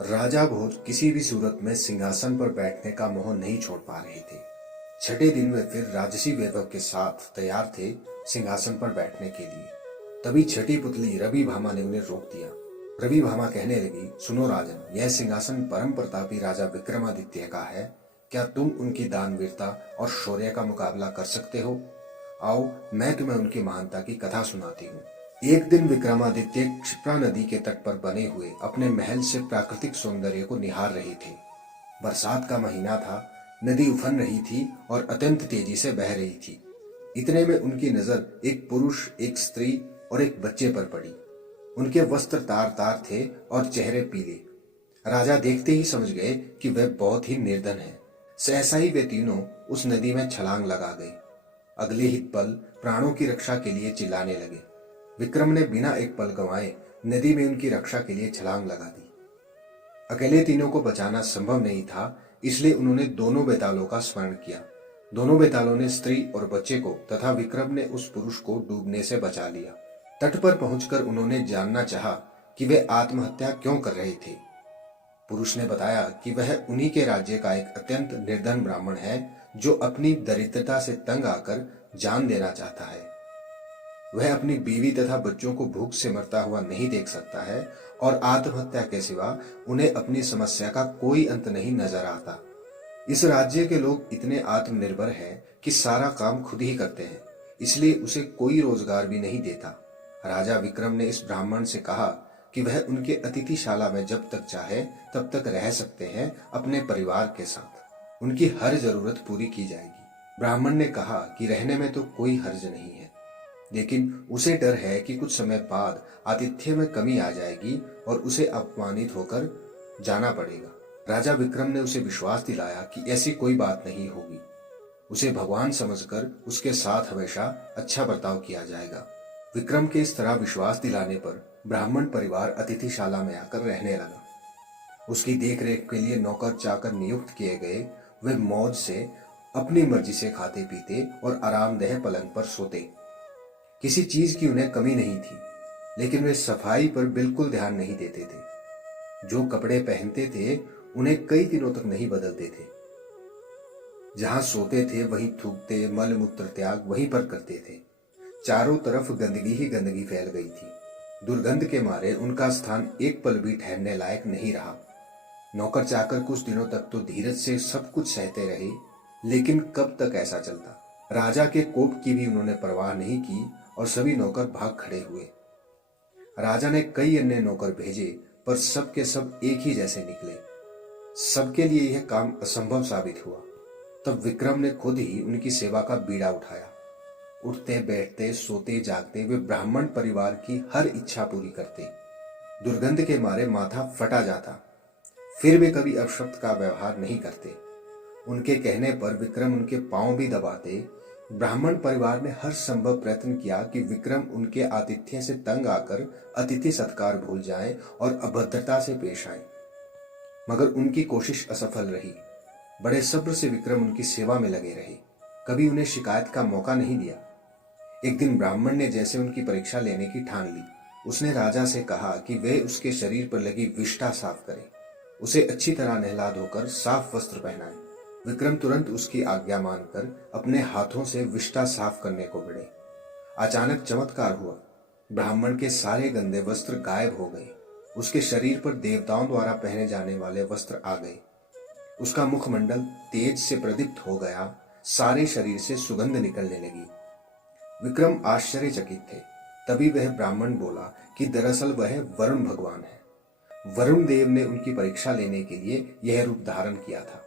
राजा भोज किसी भी सूरत में सिंहासन पर बैठने का मोह नहीं छोड़ पा रहे थे। छठे दिन वे फिर राजसी वैभव के साथ तैयार थे सिंहासन पर बैठने के लिए। तभी छठी पुतली रवि भामा ने उन्हें रोक दिया। रवि भामा कहने लगी, सुनो राजन, यह सिंहासन परम प्रतापी राजा विक्रमादित्य का है। क्या तुम उनकी दानवीरता और शौर्य का मुकाबला कर सकते हो? आओ, मैं तुम्हें उनकी महानता की कथा सुनाती हूँ। एक दिन विक्रमादित्य क्षिप्रा नदी के तट पर बने हुए अपने महल से प्राकृतिक सौंदर्य को निहार रहे थे। बरसात का महीना था, नदी उफन रही थी और अत्यंत तेजी से बह रही थी। इतने में उनकी नजर एक पुरुष, एक स्त्री और एक बच्चे पर पड़ी। उनके वस्त्र तार तार थे और चेहरे पीले। राजा देखते ही समझ गए कि वह बहुत ही निर्धन है। सहसा ही वे तीनों उस नदी में छलांग लगा गए। अगले ही पल प्राणों की रक्षा के लिए चिल्लाने लगे। विक्रम ने बिना एक पल गंवाए नदी में उनकी रक्षा के लिए छलांग लगा दी। अकेले तीनों को बचाना संभव नहीं था, इसलिए उन्होंने दोनों बेतालों का स्मरण किया। दोनों बेतालों ने स्त्री और बच्चे को तथा विक्रम ने उस पुरुष को डूबने से बचा लिया। तट पर पहुंचकर उन्होंने जानना चाहा कि वे आत्महत्या क्यों कर रहे थे। पुरुष ने बताया कि वह उन्हीं के राज्य का एक अत्यंत निर्धन ब्राह्मण है, जो अपनी दरिद्रता से तंग आकर जान देना चाहता है। वह अपनी बीवी तथा बच्चों को भूख से मरता हुआ नहीं देख सकता है और आत्महत्या के सिवा उन्हें अपनी समस्या का कोई अंत नहीं नजर आता। इस राज्य के लोग इतने आत्मनिर्भर हैं कि सारा काम खुद ही करते हैं, इसलिए उसे कोई रोजगार भी नहीं देता। राजा विक्रम ने इस ब्राह्मण से कहा कि वह उनके अतिथिशाला में जब तक चाहे तब तक रह सकते हैं अपने परिवार के साथ। उनकी हर जरूरत पूरी की जाएगी। ब्राह्मण ने कहा कि रहने में तो कोई हर्ज नहीं है, लेकिन उसे डर है कि कुछ समय बाद आतिथ्य में कमी आ जाएगी और उसे अपमानित होकर जाना पड़ेगा। राजा विक्रम ने उसे विश्वास दिलाया कि ऐसी कोई बात नहीं होगी। उसे भगवान समझकर उसके साथ हमेशा अच्छा बर्ताव किया जाएगा। विक्रम के इस तरह विश्वास दिलाने पर ब्राह्मण परिवार अतिथिशाला में आकर रहने लगा। उसकी देखरेख के लिए नौकर चाकर नियुक्त किए गए। वे मौज से अपनी मर्जी से खाते पीते और आरामदेह पलंग पर सोते। किसी चीज की उन्हें कमी नहीं थी, लेकिन वे सफाई पर बिल्कुल ध्यान नहीं देते थे। जो कपड़े पहनते थे उन्हें कई दिनों तक नहीं बदलते थे। जहां सोते थे वहीं थूकते, मल मूत्र त्याग वहीं पर करते थे। चारों तरफ गंदगी ही गंदगी फैल गई थी। दुर्गंध के मारे उनका स्थान एक पल भी ठहरने लायक नहीं रहा। नौकर चाकर कुछ दिनों तक तो धीरज से सब कुछ सहते रहे, लेकिन कब तक ऐसा चलता। राजा के कोप की भी उन्होंने परवाह नहीं की और सभी नौकर भाग खड़े हुए। राजा ने कई अन्य नौकर भेजे, पर सब के सब एक ही जैसे निकले। सबके लिए यह काम असंभव साबित हुआ। तब विक्रम ने खुद ही उनकी सेवा का बीड़ा उठाया। उठते बैठते सोते जागते वे ब्राह्मण परिवार की हर इच्छा पूरी करते। दुर्गंध के मारे माथा फटा जाता, फिर वे कभी अपशब्द का व्यवहार नहीं करते। उनके कहने पर विक्रम उनके पांव भी दबाते। ब्राह्मण परिवार ने हर संभव प्रयत्न किया कि विक्रम उनके आतिथ्य से तंग आकर अतिथि सत्कार भूल जाएं और अभद्रता से पेश आए, मगर उनकी कोशिश असफल रही। बड़े सब्र से विक्रम उनकी सेवा में लगे रहे, कभी उन्हें शिकायत का मौका नहीं दिया। एक दिन ब्राह्मण ने जैसे उनकी परीक्षा लेने की ठान ली। उसने राजा से कहा कि वे उसके शरीर पर लगी विष्ठा साफ करें, उसे अच्छी तरह नहला धोकर साफ वस्त्र पहनाएं। विक्रम तुरंत उसकी आज्ञा मानकर अपने हाथों से विष्ठा साफ करने को भिड़े। अचानक चमत्कार हुआ। ब्राह्मण के सारे गंदे वस्त्र गायब हो गए। उसके शरीर पर देवताओं द्वारा पहने जाने वाले वस्त्र आ गए। उसका मुखमंडल तेज से प्रदीप्त हो गया। सारे शरीर से सुगंध निकलने लगी। विक्रम आश्चर्यचकित थे। तभी वह ब्राह्मण बोला कि दरअसल वह वरुण भगवान है। वरुण देव ने उनकी परीक्षा लेने के लिए यह रूप धारण किया था।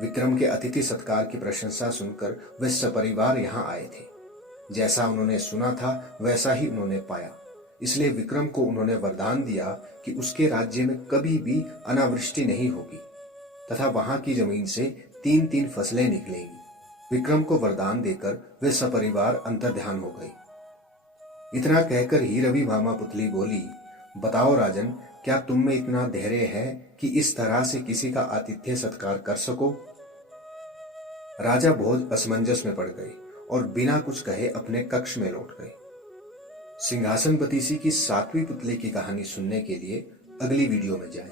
विक्रम के अतिथि सत्कार की प्रशंसा सुनकर वे सपरिवार यहाँ आए थे। जैसा उन्होंने सुना था वैसा ही उन्होंने पाया। इसलिए विक्रम को उन्होंने वरदान दिया कि उसके राज्य में कभी भी अनावृष्टि नहीं होगी तथा वहां की जमीन से 3-3 फसलें निकलेंगी। विक्रम को वरदान देकर वे सपरिवार अंतर्ध्यान हो गए। इतना कहकर ही रवि भामा पुतली बोली, बताओ राजन, क्या तुम में इतना धैर्य है कि इस तरह से किसी का आतिथ्य सत्कार कर सको? राजा भोज असमंजस में पड़ गए और बिना कुछ कहे अपने कक्ष में लौट गए। सिंहासन पतीसी की 7वीं पुतले की कहानी सुनने के लिए अगली वीडियो में जाएं।